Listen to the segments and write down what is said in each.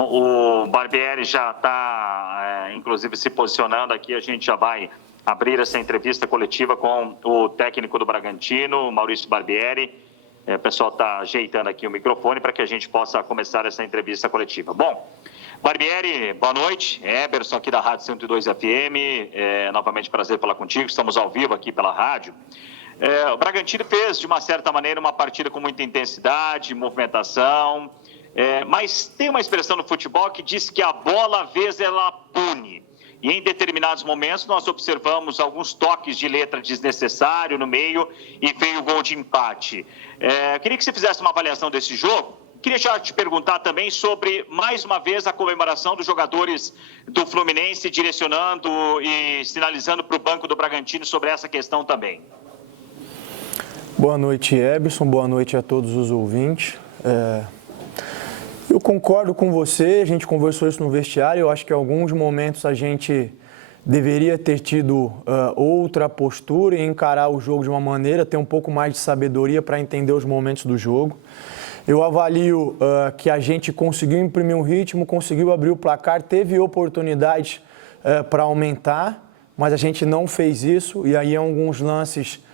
O Barbieri já está, inclusive, se posicionando aqui. A gente já vai abrir essa entrevista coletiva com o técnico do Bragantino, Maurício Barbieri. O pessoal está ajeitando aqui o microfone para que a gente possa começar essa entrevista coletiva. Bom, Barbieri, boa noite. Eberson aqui da Rádio 102 FM. Novamente, prazer falar contigo. Estamos ao vivo aqui pela rádio. O Bragantino fez, de uma certa maneira, uma partida com muita intensidade, movimentação. Mas tem uma expressão no futebol que diz que a bola, às vezes, ela pune. E em determinados momentos nós observamos alguns toques de letra desnecessário no meio e veio o gol de empate. Queria que você fizesse uma avaliação desse jogo. Queria já te perguntar também sobre, mais uma vez, a comemoração dos jogadores do Fluminense, direcionando e sinalizando para o banco do Bragantino sobre essa questão também. Boa noite, Eberson. Boa noite a todos os ouvintes. Eu concordo com você, a gente conversou isso no vestiário. Eu acho que em alguns momentos a gente deveria ter tido outra postura e encarar o jogo de uma maneira, ter um pouco mais de sabedoria para entender os momentos do jogo. Eu avalio que a gente conseguiu imprimir um ritmo, conseguiu abrir o placar, teve oportunidades para aumentar, mas a gente não fez isso. E aí, em alguns lances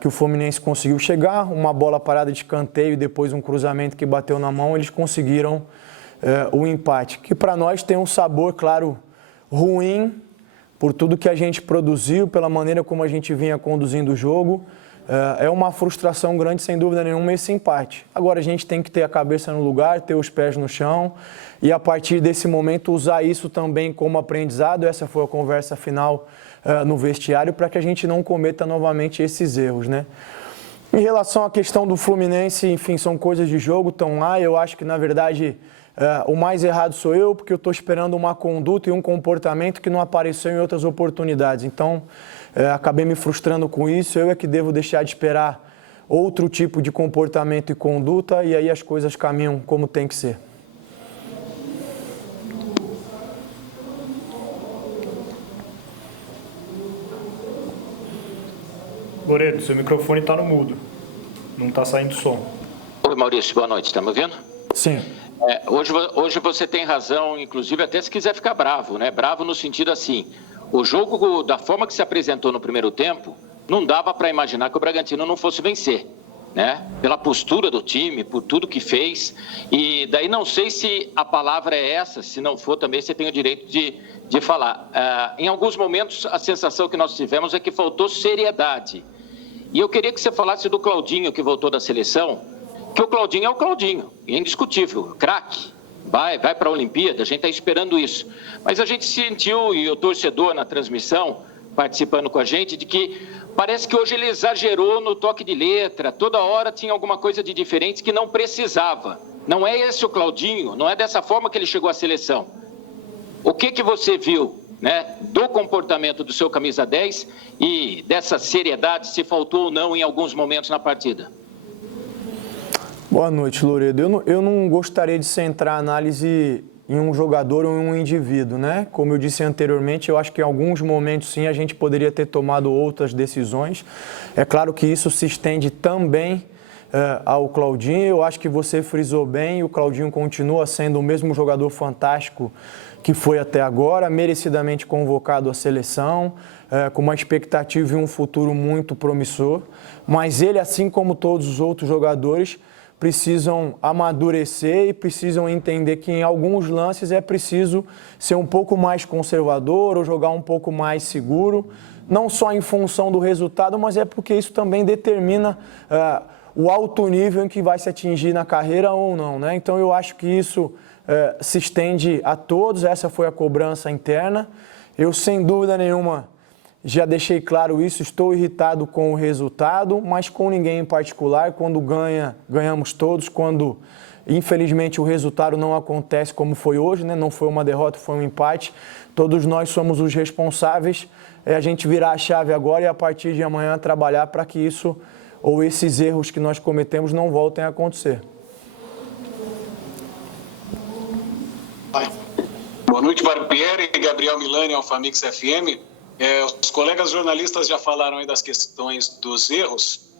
que o Fluminense conseguiu chegar, uma bola parada de escanteio e depois um cruzamento que bateu na mão, eles conseguiram o empate, que para nós tem um sabor, claro, ruim, por tudo que a gente produziu, pela maneira como a gente vinha conduzindo o jogo. É uma frustração grande, sem dúvida nenhuma, esse empate. Agora a gente tem que ter a cabeça no lugar, ter os pés no chão e a partir desse momento usar isso também como aprendizado. Essa foi a conversa final no vestiário, para que a gente não cometa novamente esses erros, né? Em relação à questão do Fluminense, enfim, são coisas de jogo, estão lá. Eu acho que, na verdade, o mais errado sou eu, porque eu estou esperando uma conduta e um comportamento que não apareceu em outras oportunidades. Então, acabei me frustrando com isso. Eu é que devo deixar de esperar outro tipo de comportamento e conduta, e aí as coisas caminham como tem que ser. Loredo, seu microfone está no mudo. Não está saindo som. Oi, Maurício, boa noite. Está me ouvindo? Sim. Hoje você tem razão, inclusive até se quiser ficar bravo, né? Bravo no sentido assim, o jogo, da forma que se apresentou no primeiro tempo, não dava para imaginar que o Bragantino não fosse vencer, né? Pela postura do time, por tudo que fez. E daí não sei se a palavra é essa, se não for também você tem o direito de falar. Em alguns momentos a sensação que nós tivemos é que faltou seriedade. E eu queria que você falasse do Claudinho, que voltou da seleção, que o Claudinho é o Claudinho, é indiscutível, craque, vai para a Olimpíada, a gente está esperando isso. Mas a gente sentiu, e o torcedor na transmissão, participando com a gente, de que parece que hoje ele exagerou no toque de letra, toda hora tinha alguma coisa de diferente que não precisava. Não é esse o Claudinho, não é dessa forma que ele chegou à seleção. O que você viu, né, do comportamento do seu camisa 10 e dessa seriedade, se faltou ou não em alguns momentos na partida? Boa noite, Loredo. Eu não gostaria de centrar a análise em um jogador ou em um indivíduo, né? Como eu disse anteriormente, eu acho que em alguns momentos sim a gente poderia ter tomado outras decisões. É claro que isso se estende também ao Claudinho. Eu acho que você frisou bem, o Claudinho continua sendo o mesmo jogador fantástico que foi até agora, merecidamente convocado à seleção, com uma expectativa e um futuro muito promissor. Mas ele, assim como todos os outros jogadores, precisam amadurecer e precisam entender que em alguns lances é preciso ser um pouco mais conservador ou jogar um pouco mais seguro, não só em função do resultado, mas é porque isso também determina o alto nível em que vai se atingir na carreira ou não, né? Então eu acho que isso se estende a todos, essa foi a cobrança interna. Eu, sem dúvida nenhuma, já deixei claro isso, estou irritado com o resultado, mas com ninguém em particular. Quando ganhamos todos. Quando, infelizmente, o resultado não acontece como foi hoje, né? Não foi uma derrota, foi um empate. Todos nós somos os responsáveis. É a gente virar a chave agora e, a partir de amanhã, trabalhar para que isso ou esses erros que nós cometemos não voltem a acontecer. Boa noite, Barbieri e Gabriel Milani, Alfamix FM. Os colegas jornalistas já falaram aí das questões dos erros.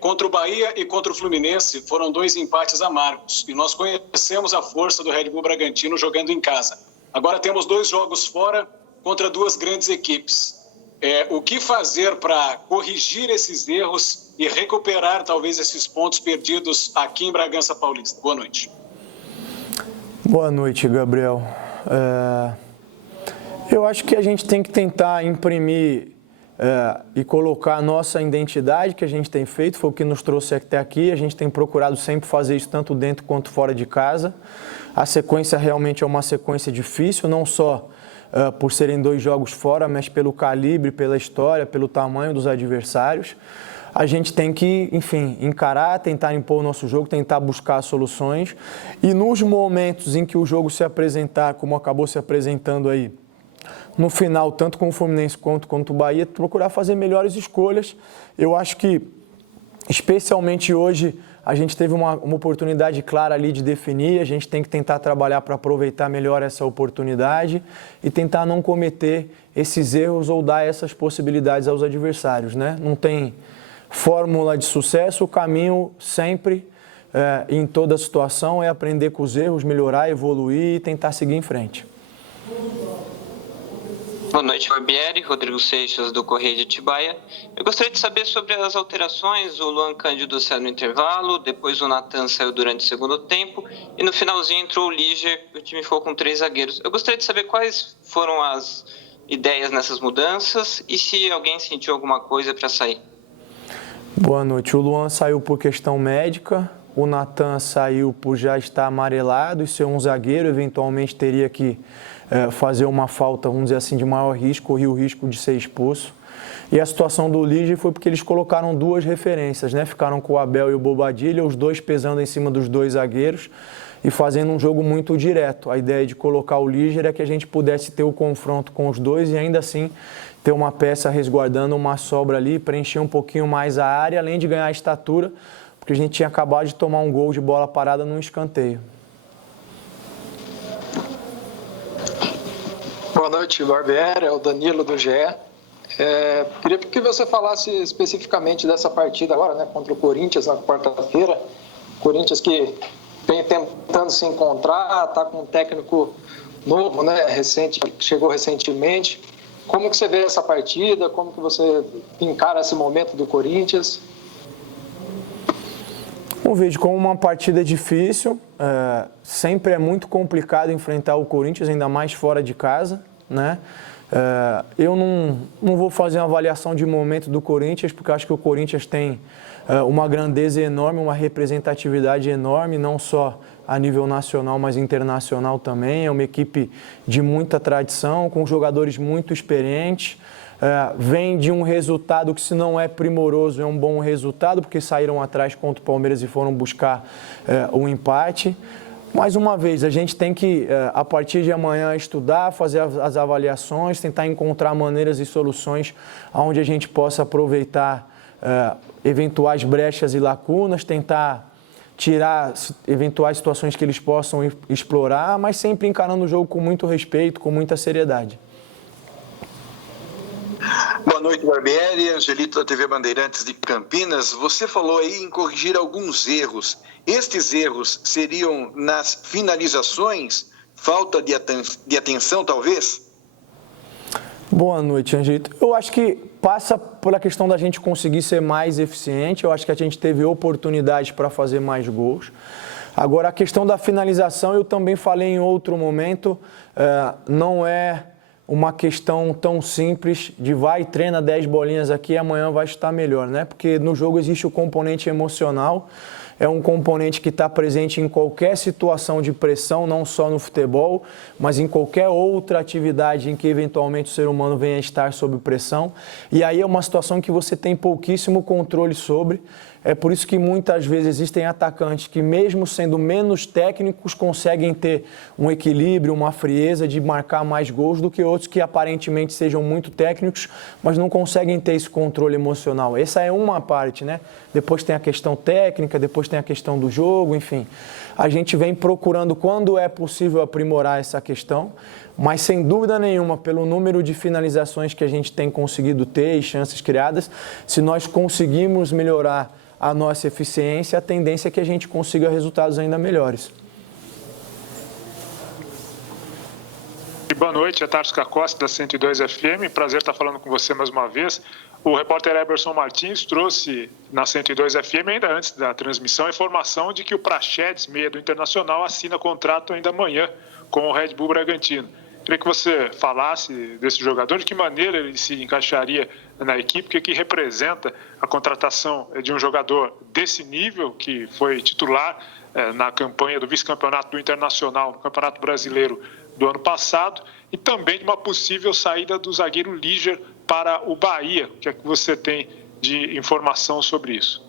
Contra o Bahia e contra o Fluminense foram 2 empates amargos e nós conhecemos a força do Red Bull Bragantino jogando em casa. Agora temos 2 jogos fora contra 2 grandes equipes. O que fazer para corrigir esses erros e recuperar talvez esses pontos perdidos aqui em Bragança Paulista? Boa noite. Boa noite, Gabriel. Eu acho que a gente tem que tentar imprimir e colocar a nossa identidade que a gente tem feito, foi o que nos trouxe até aqui. A gente tem procurado sempre fazer isso tanto dentro quanto fora de casa. A sequência realmente é uma sequência difícil, não só por serem 2 jogos fora, mas pelo calibre, pela história, pelo tamanho dos adversários. A gente tem que, enfim, encarar, tentar impor o nosso jogo, tentar buscar soluções. E nos momentos em que o jogo se apresentar, como acabou se apresentando aí, no final, tanto com o Fluminense quanto o Bahia, procurar fazer melhores escolhas. Eu acho que, especialmente hoje, a gente teve uma oportunidade clara ali de definir, a gente tem que tentar trabalhar para aproveitar melhor essa oportunidade e tentar não cometer esses erros ou dar essas possibilidades aos adversários, né? Não tem fórmula de sucesso, o caminho sempre, em toda situação, é aprender com os erros, melhorar, evoluir e tentar seguir em frente. Boa noite, Barbieri. Rodrigo Seixas, do Correio de Atibaia. Eu gostaria de saber sobre as alterações. O Luan Cândido saiu no intervalo, depois o Natan saiu durante o segundo tempo e no finalzinho entrou o Liger e o time ficou com 3 zagueiros. Eu gostaria de saber quais foram as ideias nessas mudanças e se alguém sentiu alguma coisa para sair. Boa noite. O Luan saiu por questão médica, o Natan saiu por já estar amarelado e ser um zagueiro, eventualmente teria que fazer uma falta, vamos dizer assim, de maior risco, corria o risco de ser expulso. E a situação do Liger foi porque eles colocaram 2 referências, né? Ficaram com o Abel e o Bobadilla, os 2 pesando em cima dos 2 zagueiros e fazendo um jogo muito direto. A ideia de colocar o Liger é que a gente pudesse ter o confronto com os 2 e ainda assim ter uma peça resguardando uma sobra ali, preencher um pouquinho mais a área, além de ganhar estatura, porque a gente tinha acabado de tomar um gol de bola parada num escanteio. Boa noite, Barbieri, é o Danilo do GE. Queria que você falasse especificamente dessa partida agora, né, contra o Corinthians na quarta-feira. Corinthians que vem tentando se encontrar, está com um técnico novo, né, recente, chegou recentemente. Como que você vê essa partida? Como que você encara esse momento do Corinthians? Eu vejo como uma partida difícil, sempre é muito complicado enfrentar o Corinthians, ainda mais fora de casa, né? Eu não vou fazer uma avaliação de momento do Corinthians, porque eu acho que o Corinthians tem uma grandeza enorme, uma representatividade enorme, não só a nível nacional, mas internacional também. É uma equipe de muita tradição, com jogadores muito experientes. Vem de um resultado que, se não é primoroso, é um bom resultado, porque saíram atrás contra o Palmeiras e foram buscar um empate. Mais uma vez, a gente tem que, a partir de amanhã, estudar, fazer as avaliações, tentar encontrar maneiras e soluções onde a gente possa aproveitar eventuais brechas e lacunas, tentar tirar eventuais situações que eles possam explorar, mas sempre encarando o jogo com muito respeito, com muita seriedade. Boa noite, Barbieri, Angelito da TV Bandeirantes de Campinas. Você falou aí em corrigir alguns erros. Estes erros seriam nas finalizações? Falta de atenção, talvez? Boa noite, Angelito. Eu acho que passa pela questão da gente conseguir ser mais eficiente. Eu acho que a gente teve oportunidade para fazer mais gols. Agora, a questão da finalização, eu também falei em outro momento, não é uma questão tão simples de vai e treina 10 bolinhas aqui e amanhã vai estar melhor, né? Porque no jogo existe o componente emocional, é um componente que está presente em qualquer situação de pressão, não só no futebol, mas em qualquer outra atividade em que eventualmente o ser humano venha a estar sob pressão. E aí é uma situação que você tem pouquíssimo controle sobre. É por isso que muitas vezes existem atacantes que, mesmo sendo menos técnicos, conseguem ter um equilíbrio, uma frieza de marcar mais gols do que outros que aparentemente sejam muito técnicos, mas não conseguem ter esse controle emocional. Essa é uma parte, né? Depois tem a questão técnica, depois tem a questão do jogo, enfim. a gente vem procurando, quando é possível, aprimorar essa questão, mas sem dúvida nenhuma, pelo número de finalizações que a gente tem conseguido ter e chances criadas, se nós conseguirmos melhorar a nossa eficiência, a tendência é que a gente consiga resultados ainda melhores. Boa noite, é Tarso Cacosta, da 102 FM. Prazer estar falando com você mais uma vez. O repórter Eberson Martins trouxe na 102 FM, ainda antes da transmissão, a informação de que o Praxedes, meia do Internacional, assina contrato ainda amanhã com o Red Bull Bragantino. Queria que você falasse desse jogador, de que maneira ele se encaixaria na equipe, o que representa a contratação de um jogador desse nível, que foi titular na campanha do vice-campeonato do Internacional, no Campeonato Brasileiro do ano passado, e também de uma possível saída do zagueiro Liger para o Bahia. O que é que você tem de informação sobre isso?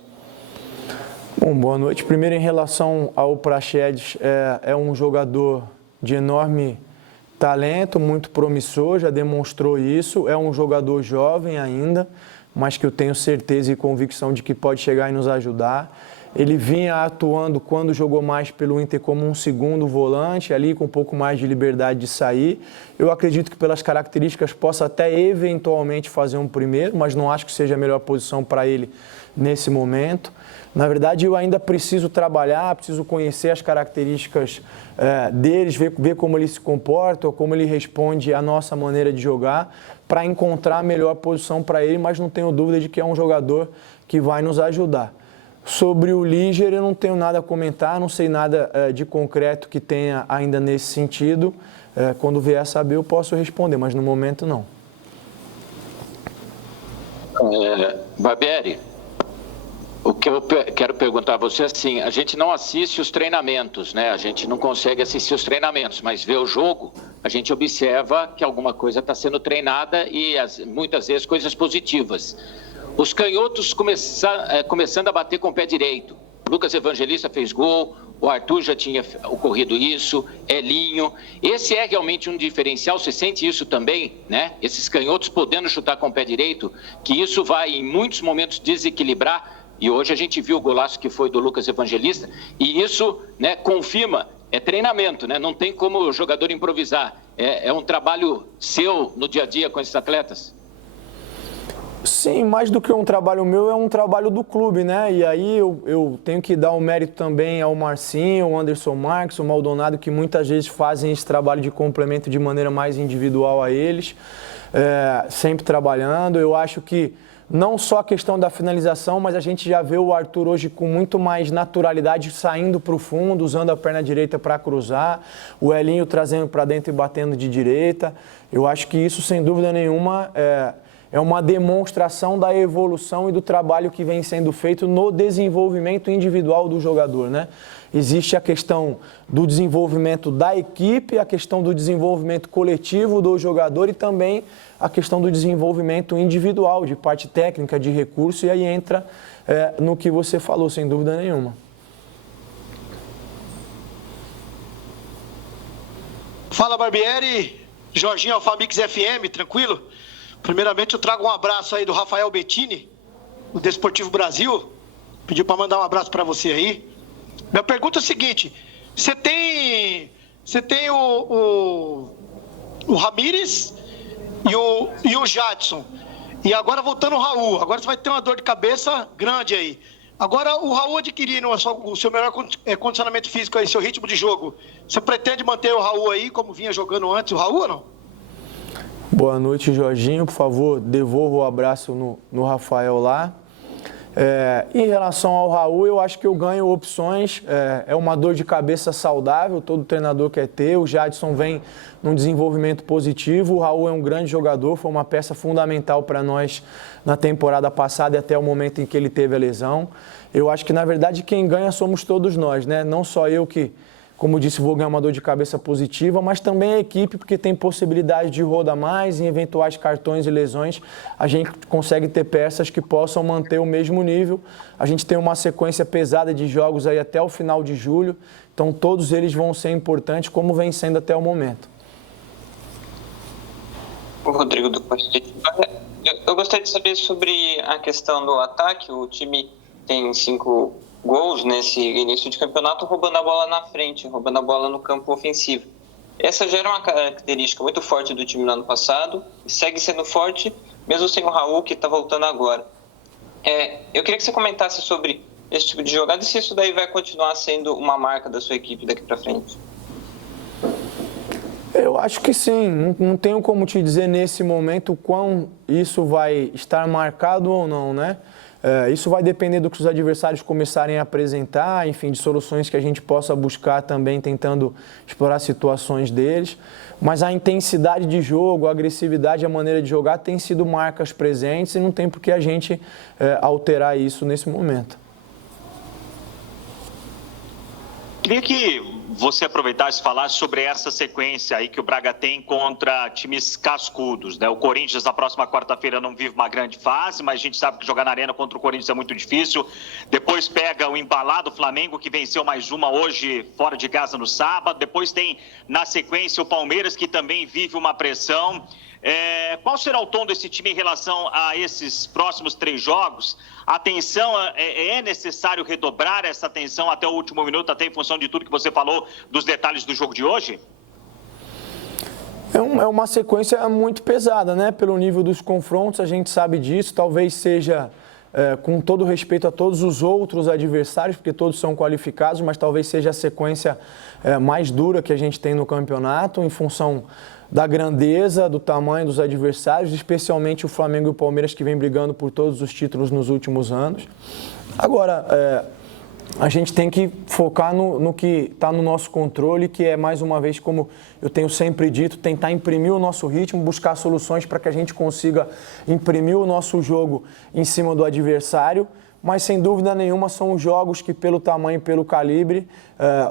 Bom, boa noite. Primeiro, em relação ao Praxedes, é um jogador de enorme talento, muito promissor, já demonstrou isso. É um jogador jovem ainda, mas que eu tenho certeza e convicção de que pode chegar e nos ajudar. Ele vinha atuando, quando jogou mais pelo Inter, como um segundo volante, ali com um pouco mais de liberdade de sair. Eu acredito que pelas características possa até eventualmente fazer um primeiro, mas não acho que seja a melhor posição para ele nesse momento. Na verdade, eu ainda preciso trabalhar, preciso conhecer as características deles, ver como ele se comporta, como ele responde à nossa maneira de jogar, para encontrar a melhor posição para ele, mas não tenho dúvida de que é um jogador que vai nos ajudar. Sobre o Liger, eu não tenho nada a comentar, não sei nada de concreto que tenha ainda nesse sentido. Quando vier a saber, eu posso responder, mas no momento não. Barbieri, o que eu quero perguntar a você é assim, a gente não assiste os treinamentos, né? A gente não consegue assistir os treinamentos, mas vê o jogo, a gente observa que alguma coisa está sendo treinada e muitas vezes coisas positivas. Os canhotos começando a bater com o pé direito. O Lucas Evangelista fez gol, o Arthur já tinha ocorrido isso, Elinho. Esse é realmente um diferencial, você sente isso também, né? Esses canhotos podendo chutar com o pé direito, que isso vai em muitos momentos desequilibrar. E hoje a gente viu o golaço que foi do Lucas Evangelista, e isso, né, confirma, é treinamento, né? Não tem como o jogador improvisar. É um trabalho seu no dia a dia com esses atletas? Sim, mais do que um trabalho meu, é um trabalho do clube, né? E aí eu tenho que dar o mérito também ao Marcinho, ao Anderson Marques, ao Maldonado, que muitas vezes fazem esse trabalho de complemento de maneira mais individual a eles, sempre trabalhando. Eu acho que não só a questão da finalização, mas a gente já vê o Arthur hoje com muito mais naturalidade, saindo para o fundo, usando a perna direita para cruzar, o Elinho trazendo para dentro e batendo de direita. Eu acho que isso, sem dúvida nenhuma, é uma demonstração da evolução e do trabalho que vem sendo feito no desenvolvimento individual do jogador, né? Existe a questão do desenvolvimento da equipe, a questão do desenvolvimento coletivo do jogador e também a questão do desenvolvimento individual, de parte técnica, de recurso, e aí entra no que você falou, sem dúvida nenhuma. Fala, Barbieri, Jorginho Alfamix FM, tranquilo? Primeiramente, eu trago um abraço aí do Rafael Bettini, do Desportivo Brasil. Pediu para mandar um abraço para você aí. Minha pergunta é a seguinte: você tem o Ramírez e o Jadson. E agora voltando o Raul. Agora você vai ter uma dor de cabeça grande aí. Agora, o Raul adquirindo o seu melhor condicionamento físico aí, seu ritmo de jogo, você pretende manter o Raul aí, como vinha jogando antes o Raul ou não? Boa noite, Jorginho. Por favor, devolva o abraço no Rafael lá. Em relação ao Raul, eu acho que eu ganho opções. É uma dor de cabeça saudável, todo treinador quer ter. O Jadson vem num desenvolvimento positivo. O Raul é um grande jogador, foi uma peça fundamental para nós na temporada passada e até o momento em que ele teve a lesão. Eu acho que, na verdade, quem ganha somos todos nós, né? Não só eu que, como disse, vou ganhar uma dor de cabeça positiva, mas também a equipe, porque tem possibilidade de rodar mais, em eventuais cartões e lesões, a gente consegue ter peças que possam manter o mesmo nível. A gente tem uma sequência pesada de jogos aí até o final de julho, então todos eles vão ser importantes, como vem sendo até o momento. O Rodrigo do Corinthians. Eu gostaria de saber sobre a questão do ataque. O time tem 5 gols nesse início de campeonato roubando a bola na frente, roubando a bola no campo ofensivo. Essa já era uma característica muito forte do time no ano passado, e segue sendo forte, mesmo sem o Raul, que está voltando agora. Eu queria que você comentasse sobre esse tipo de jogada e se isso daí vai continuar sendo uma marca da sua equipe daqui para frente. Eu acho que sim, não tenho como te dizer nesse momento o quão isso vai estar marcado ou não, né? Isso vai depender do que os adversários começarem a apresentar, enfim, de soluções que a gente possa buscar também tentando explorar situações deles. Mas a intensidade de jogo, a agressividade, a maneira de jogar tem sido marcas presentes e não tem por que a gente alterar isso nesse momento. Queria que você aproveitasse e falasse sobre essa sequência aí que o Braga tem contra times cascudos, né? O Corinthians na próxima quarta-feira não vive uma grande fase, mas a gente sabe que jogar na Arena contra o Corinthians é muito difícil. Depois pega o embalado Flamengo, que venceu mais uma hoje fora de casa no sábado. Depois tem na sequência o Palmeiras, que também vive uma pressão. Qual será o tom desse time em relação a esses próximos 3 jogos? A atenção, é necessário redobrar essa atenção até o último minuto, até em função de tudo que você falou dos detalhes do jogo de hoje? É uma sequência muito pesada, né? Pelo nível dos confrontos, a gente sabe disso. Talvez seja, com todo respeito a todos os outros adversários, porque todos são qualificados, mas talvez seja a sequência mais dura que a gente tem no campeonato, em função da grandeza, do tamanho dos adversários, especialmente o Flamengo e o Palmeiras, que vem brigando por todos os títulos nos últimos anos. Agora, a gente tem que focar no que está no nosso controle, que é, mais uma vez, como eu tenho sempre dito, tentar imprimir o nosso ritmo, buscar soluções para que a gente consiga imprimir o nosso jogo em cima do adversário. Mas, sem dúvida nenhuma, são os jogos que, pelo tamanho e pelo calibre,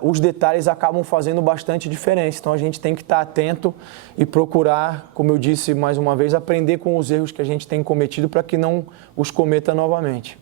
os detalhes acabam fazendo bastante diferença. Então, a gente tem que estar atento e procurar, como eu disse mais uma vez, aprender com os erros que a gente tem cometido para que não os cometa novamente.